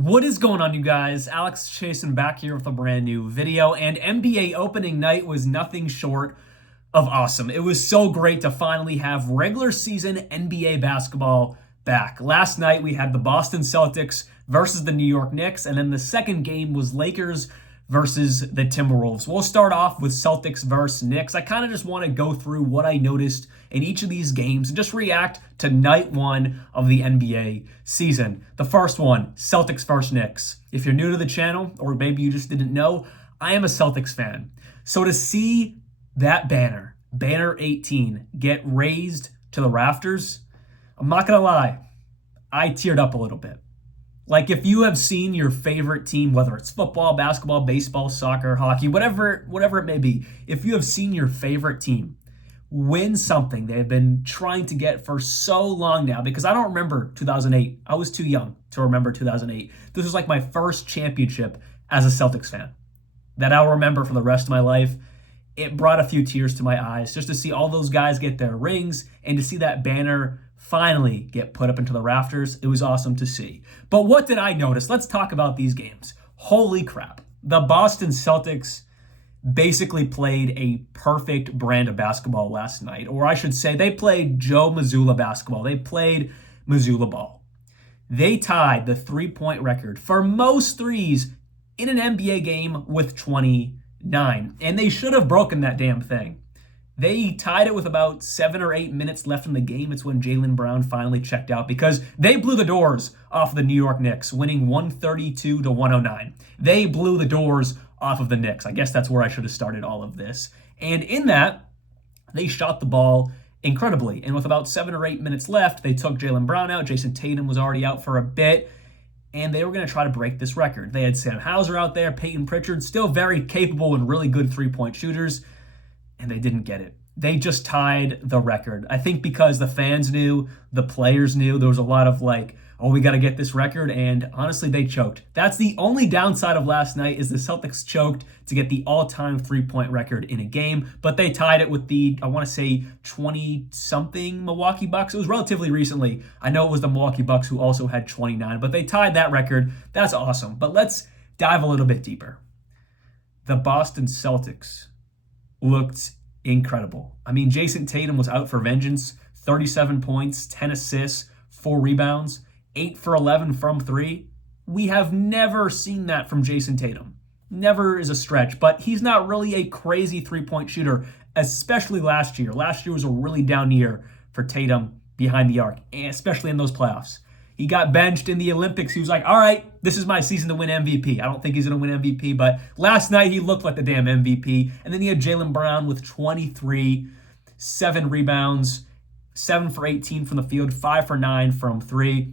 What is going on, you guys? Alex Chasen back here with a brand new video, and NBA opening night was nothing short of awesome. It was so great to finally have regular season NBA basketball back. Last night we had the Boston Celtics versus the New York Knicks, and then the second game was Lakers versus the Timberwolves. We'll start off with Celtics versus Knicks. I kind of just want to go through what I noticed in each of these games and just react to night one of the NBA season. The first one, Celtics versus Knicks. If you're new to the channel, or maybe you just didn't know, I am a Celtics fan. So to see that banner 18, get raised to the rafters, I'm not going to lie, I teared up a little bit. Like, if you have seen your favorite team, whether it's football, basketball, baseball, soccer, hockey, whatever it may be, if you have seen your favorite team win something they've been trying to get for so long now, because I don't remember 2008. I was too young to remember 2008. This was like my first championship as a Celtics fan that I'll remember for the rest of my life. It brought a few tears to my eyes just to see all those guys get their rings and to see that banner finally get put up into the rafters. It was awesome to see. But what did I notice? Let's talk about these games. Holy crap. The Boston Celtics basically played a perfect brand of basketball last night. Or I should say, they played Joe Mazzulla basketball. They played Mazzulla ball. They tied the three-point record for most threes in an NBA game with 29. And they should have broken that damn thing. They tied it with about 7 or 8 minutes left in the game. It's when Jaylen Brown finally checked out because they blew the doors off the New York Knicks, winning 132-109. They blew the doors off of the Knicks. I guess that's where I should have started all of this. And in that, they shot the ball incredibly. And with about 7 or 8 minutes left, they took Jaylen Brown out. Jason Tatum was already out for a bit. And they were going to try to break this record. They had Sam Hauser out there, Peyton Pritchard, still very capable and really good three-point shooters. And they didn't get it. They just tied the record. I think because the fans knew, the players knew, there was a lot of like, oh, we got to get this record. And honestly, they choked. That's the only downside of last night, is the Celtics choked to get the all-time three-point record in a game. But they tied it with the, I want to say, 20-something Milwaukee Bucks. It was relatively recently. I know it was the Milwaukee Bucks who also had 29, but they tied that record. That's awesome. But let's dive a little bit deeper. The Boston Celtics looked incredible. I mean, Jason Tatum was out for vengeance. 37 points, 10 assists, 4 rebounds, 8 for 11 from 3. We have never seen that from Jason Tatum. Never is a stretch, but he's not really a crazy three-point shooter, especially last year. Last year was a really down year for Tatum behind the arc, especially in those playoffs. He got benched in the Olympics. He was like, all right, this is my season to win MVP. I don't think he's going to win MVP, but last night he looked like the damn MVP. And then he had Jaylen Brown with 23, 7 rebounds, 7 for 18 from the field, 5 for 9 from 3.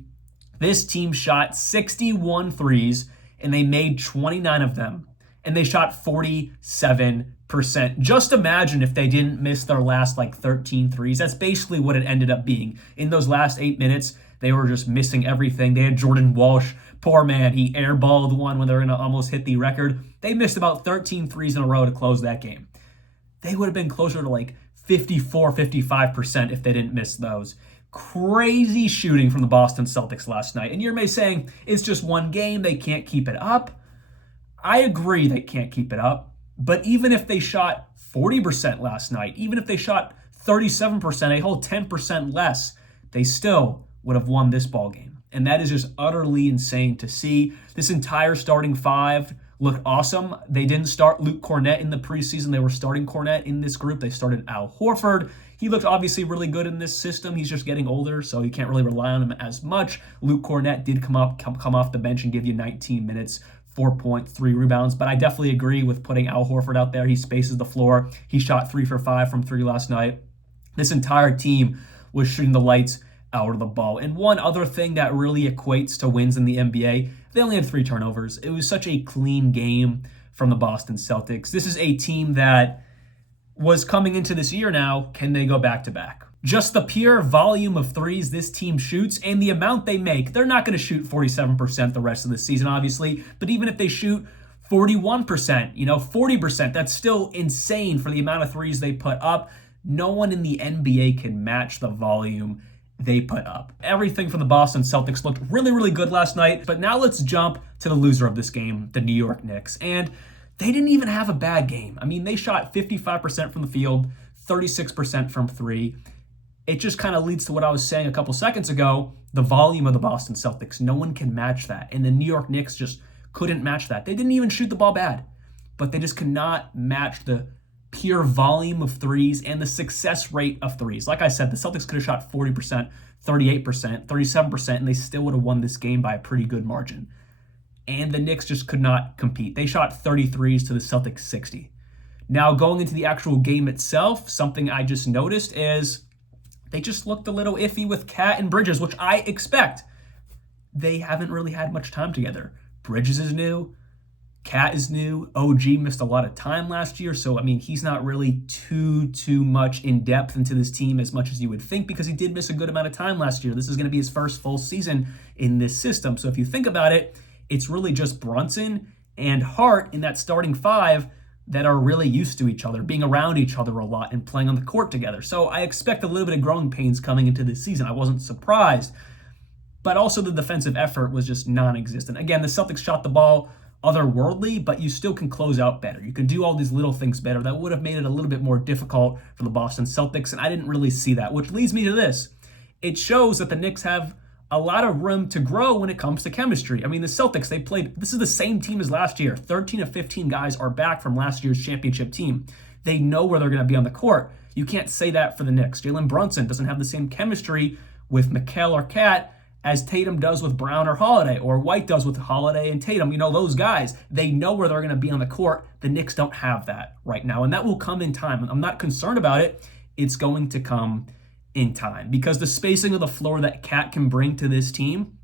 This team shot 61 threes, and they made 29 of them. And they shot 47%. Just imagine if they didn't miss their last 13 threes. That's basically what it ended up being. In those last 8 minutes, they were just missing everything. They had Jordan Walsh. Poor man. He airballed one when they were going to almost hit the record. They missed about 13 threes in a row to close that game. They would have been closer to 54, 55% if they didn't miss those. Crazy shooting from the Boston Celtics last night. And you may be saying, it's just one game. They can't keep it up. I agree they can't keep it up. But even if they shot 40% last night, even if they shot 37%, a whole 10% less, they still would have won this ball game. And that is just utterly insane to see. This entire starting five looked awesome. They didn't start Luke Cornett in the preseason. They were starting Cornett in this group. They started Al Horford. He looked obviously really good in this system. He's just getting older, so you can't really rely on him as much. Luke Cornett did come off the bench and give you 19 minutes, 4 points, 3 rebounds. But I definitely agree with putting Al Horford out there. He spaces the floor. He shot 3 for 5 from 3 last night. This entire team was shooting the lights out of the ball. And one other thing that really equates to wins in the NBA, they only had 3 turnovers. It was such a clean game from the Boston Celtics. This is a team that was coming into this year now. Can they go back-to-back? Just the pure volume of threes this team shoots and the amount they make. They're not going to shoot 47% the rest of the season, obviously. But even if they shoot 41%, 40%, that's still insane for the amount of threes they put up. No one in the NBA can match the volume they put up. Everything from the Boston Celtics looked really, really good last night. But now let's jump to the loser of this game, the New York Knicks. And they didn't even have a bad game. I mean, they shot 55% from the field, 36% from three. It just kind of leads to what I was saying a couple seconds ago, the volume of the Boston Celtics. No one can match that. And the New York Knicks just couldn't match that. They didn't even shoot the ball bad, but they just could not match the pure volume of threes and the success rate of threes. Like I said, the Celtics could have shot 40%, 38%, 37%, and they still would have won this game by a pretty good margin. And the Knicks just could not compete. They shot 33s to the Celtics 60. Now, going into the actual game itself, something I just noticed is they just looked a little iffy with Cat and Bridges, which I expect. They haven't really had much time together. Bridges is new. Cat is new. OG missed a lot of time last year, so I mean, he's not really too much in depth into this team as much as you would think, because he did miss a good amount of time last year. This is going to be his first full season in this system. So if you think about it, it's really just Brunson and Hart in that starting five that are really used to each other, being around each other a lot and playing on the court together. So I expect a little bit of growing pains coming into this season. I wasn't surprised, but also the defensive effort was just non-existent. Again, the Celtics shot the ball otherworldly, but you still can close out better. You can do all these little things better. That would have made it a little bit more difficult for the Boston Celtics, and I didn't really see that, which leads me to this. It shows that the Knicks have a lot of room to grow when it comes to chemistry. I mean, the Celtics, this is the same team as last year. 13 of 15 guys are back from last year's championship team. They know where they're going to be on the court. You can't say that for the Knicks. Jalen Brunson doesn't have the same chemistry with Mikal or Cat as Tatum does with Brown or Holiday, or White does with Holiday and Tatum. You know, those guys, they know where they're going to be on the court. The Knicks don't have that right now, and that will come in time. I'm not concerned about it. It's going to come in time, because the spacing of the floor that Cat can bring to this team,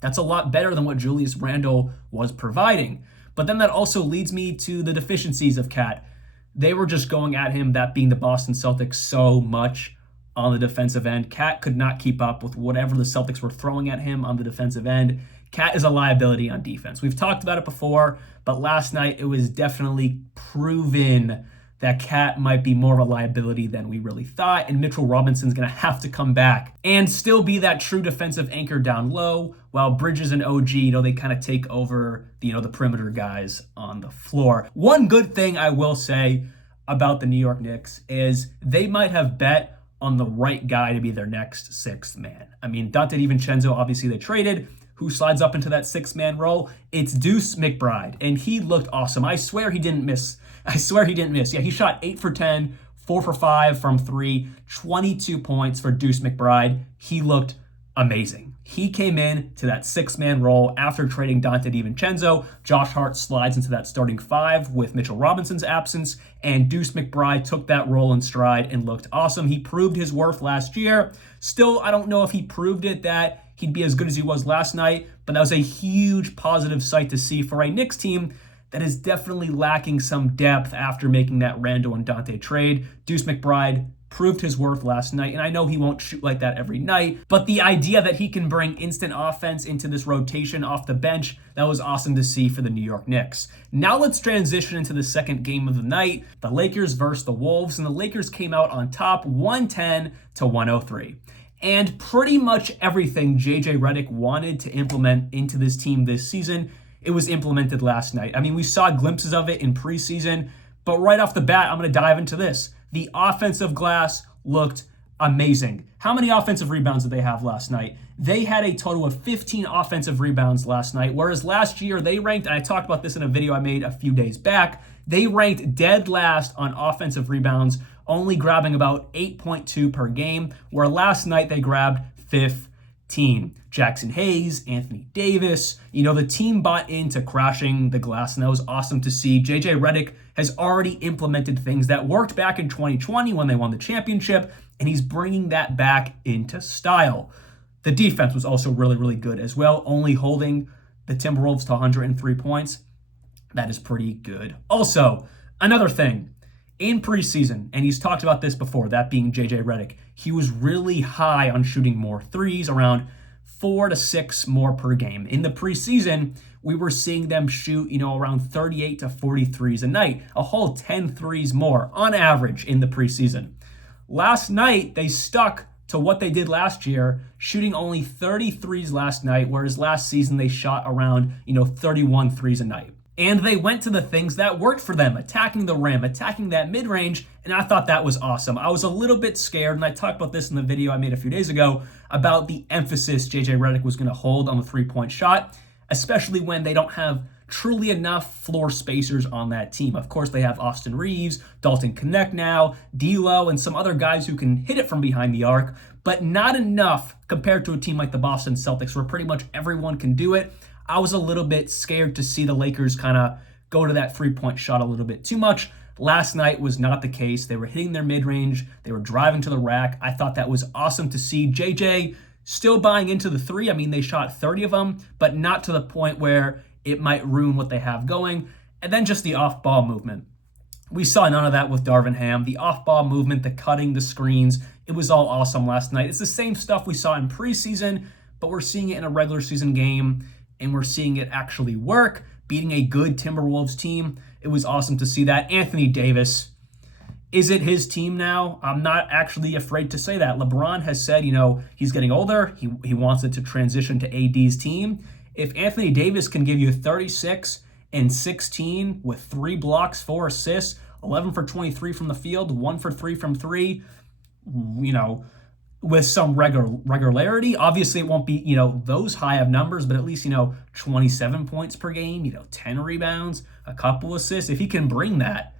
that's a lot better than what Julius Randle was providing. But then that also leads me to the deficiencies of Cat. They were just going at him, that being the Boston Celtics, so much on the defensive end. Cat could not keep up with whatever the Celtics were throwing at him on the defensive end. Cat is a liability on defense. We've talked about it before, but last night it was definitely proven that Cat might be more of a liability than we really thought, and Mitchell Robinson's going to have to come back and still be that true defensive anchor down low, while Bridges and OG, they kind of take over the perimeter guys on the floor. One good thing I will say about the New York Knicks is they might have bet on the right guy to be their next sixth man. I mean, Donte DiVincenzo, obviously they traded. Who slides up into that sixth-man role? It's Deuce McBride, and he looked awesome. I swear he didn't miss. Yeah, he shot 8 for 10, 4 for 5 from 3, 22 points for Deuce McBride. He looked amazing. He came in to that six-man role after trading Donte DiVincenzo. Josh Hart slides into that starting five with Mitchell Robinson's absence, and Deuce McBride took that role in stride and looked awesome. He proved his worth last year. Still, I don't know if he proved it that he'd be as good as he was last night, but that was a huge positive sight to see for a Knicks team that is definitely lacking some depth after making that Randle and Donte trade. Deuce McBride proved his worth last night, and I know he won't shoot like that every night, but the idea that he can bring instant offense into this rotation off the bench, that was awesome to see for the New York Knicks. Now let's transition into the second game of the night, the Lakers versus the Wolves, and the Lakers came out on top 110-103. And pretty much everything JJ Redick wanted to implement into this team this season, it was implemented last night. I mean, we saw glimpses of it in preseason, but right off the bat, I'm going to dive into this. The offensive glass looked amazing. How many offensive rebounds did they have last night? They had a total of 15 offensive rebounds last night, whereas last year they ranked, and I talked about this in a video I made a few days back, they ranked dead last on offensive rebounds, only grabbing about 8.2 per game, where last night they grabbed 15. Jackson Hayes, Anthony Davis, the team bought into crashing the glass, and that was awesome to see. JJ Redick has already implemented things that worked back in 2020 when they won the championship, and he's bringing that back into style. The defense was also really, really good as well, only holding the Timberwolves to 103 points. That is pretty good. Also, another thing, in preseason, and he's talked about this before, that being JJ Redick, he was really high on shooting more threes, around 4 to 6 more per game. In the preseason, we were seeing them shoot, around 38 to 40 threes a night, a whole 10 threes more on average in the preseason. Last night, they stuck to what they did last year, shooting only 33s last night, whereas last season they shot around, 31 threes a night. And they went to the things that worked for them, attacking the rim, attacking that mid-range, and I thought that was awesome. I was a little bit scared, and I talked about this in the video I made a few days ago, about the emphasis JJ Redick was going to hold on the three-point shot, especially when they don't have truly enough floor spacers on that team. Of course, they have Austin Reeves, Dalton Knecht now, D'Lo, and some other guys who can hit it from behind the arc, but not enough compared to a team like the Boston Celtics, where pretty much everyone can do it. I was a little bit scared to see the Lakers kind of go to that three-point shot a little bit too much. Last night was not the case. They were hitting their mid-range. They were driving to the rack. I thought that was awesome to see. JJ still buying into the three. I mean, they shot 30 of them, but not to the point where it might ruin what they have going. And then just the off-ball movement. We saw none of that with Darvin Ham. The off-ball movement, the cutting, the screens, it was all awesome last night. It's the same stuff we saw in preseason, but we're seeing it in a regular season game, and we're seeing it actually work, beating a good Timberwolves team. It was awesome to see that. Anthony Davis, is it his team now? I'm not actually afraid to say that. LeBron has said, he's getting older. He wants it to transition to AD's team. If Anthony Davis can give you 36 and 16 with 3 blocks, 4 assists, 11 for 23 from the field, 1 for 3 from 3, with some regularity. Obviously, it won't be, those high of numbers, but at least, 27 points per game, 10 rebounds, a couple assists. If he can bring that,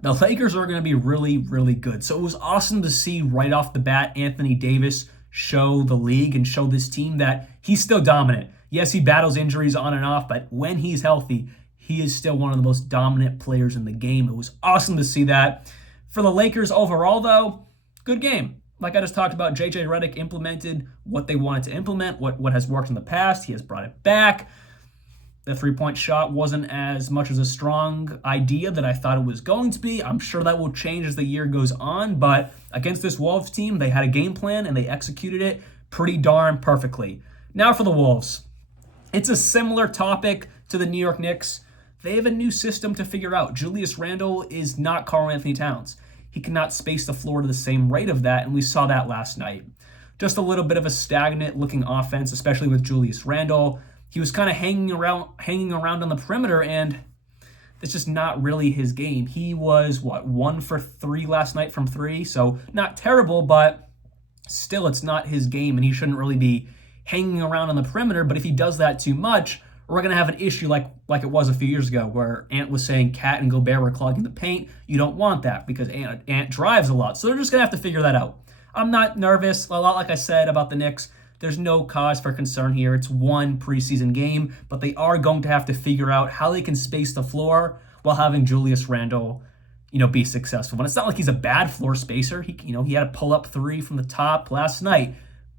the Lakers are going to be really, really good. So it was awesome to see right off the bat Anthony Davis show the league and show this team that he's still dominant. Yes, he battles injuries on and off, but when he's healthy, he is still one of the most dominant players in the game. It was awesome to see that. For the Lakers overall, though, good game. Like I just talked about, JJ Redick implemented what they wanted to implement, what has worked in the past. He has brought it back. The three-point shot wasn't as much as a strong idea that I thought it was going to be. I'm sure that will change as the year goes on, but against this Wolves team, they had a game plan and they executed it pretty darn perfectly. Now for the Wolves. It's a similar topic to the New York Knicks. They have a new system to figure out. Julius Randle is not Karl-Anthony Towns. He cannot space the floor to the same rate of that, and we saw that last night. Just a little bit of a stagnant-looking offense, especially with Julius Randle. He was kind of hanging around on the perimeter, and it's just not really his game. He was, 1 for 3 last night from 3, so not terrible, but still it's not his game, and he shouldn't really be hanging around on the perimeter. But if he does that too much, we're going to have an issue like it was a few years ago where Ant was saying Cat and Gobert were clogging the paint. You don't want that because Ant drives a lot. So they're just going to have to figure that out. I'm not nervous. A lot like I said about the Knicks. There's no cause for concern here. It's one preseason game, but they are going to have to figure out how they can space the floor while having Julius Randle, be successful. And it's not like he's a bad floor spacer. He had a pull-up 3 from the top last night,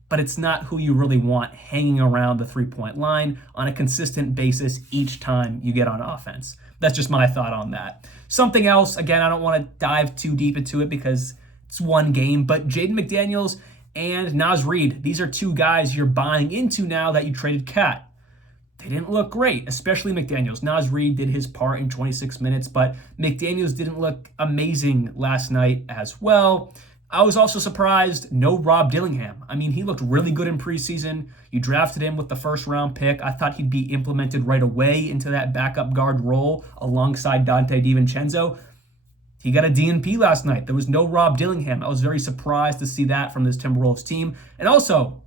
but it's not who you really want hanging around the three-point line on a consistent basis each time you get on offense. That's just my thought on that. Something else, again, I don't want to dive too deep into it because it's one game, but Jaden McDaniels and Naz Reid, these are 2 guys you're buying into now that you traded Cat. They didn't look great, especially McDaniels. Naz Reid did his part in 26 minutes, but McDaniels didn't look amazing last night as well. I was also surprised no Rob Dillingham. I mean, he looked really good in preseason. You drafted him with the first-round pick. I thought he'd be implemented right away into that backup guard role alongside Dante DiVincenzo. He got a DNP last night. There was no Rob Dillingham. I was very surprised to see that from this Timberwolves team. And also,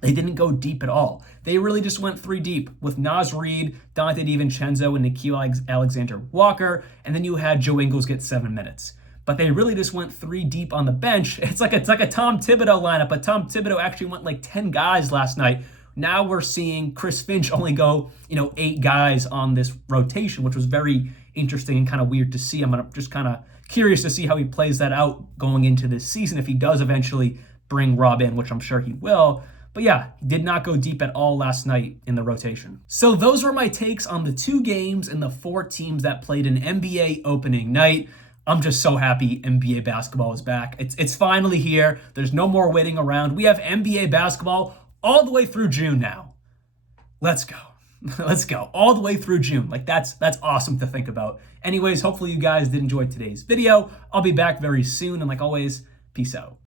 they didn't go deep at all. They really just went 3 deep with Naz Reid, Dante DiVincenzo, and Nickeil Alexander-Walker, and then you had Joe Ingles get 7 minutes. But they really just went 3 deep on the bench. It's like a Tom Thibodeau lineup, but Tom Thibodeau actually went like 10 guys last night. Now we're seeing Chris Finch only go, 8 guys on this rotation, which was very interesting and kind of weird to see. I'm just kind of curious to see how he plays that out going into this season if he does eventually bring Rob in, which I'm sure he will. But yeah, he did not go deep at all last night in the rotation. So those were my takes on the 2 games and the 4 teams that played an NBA opening night. I'm just so happy NBA basketball is back. It's finally here. There's no more waiting around. We have NBA basketball all the way through June now. Let's go. Let's go. All the way through June. Like that's awesome to think about. Anyways, hopefully you guys did enjoy today's video. I'll be back very soon. And like always, peace out.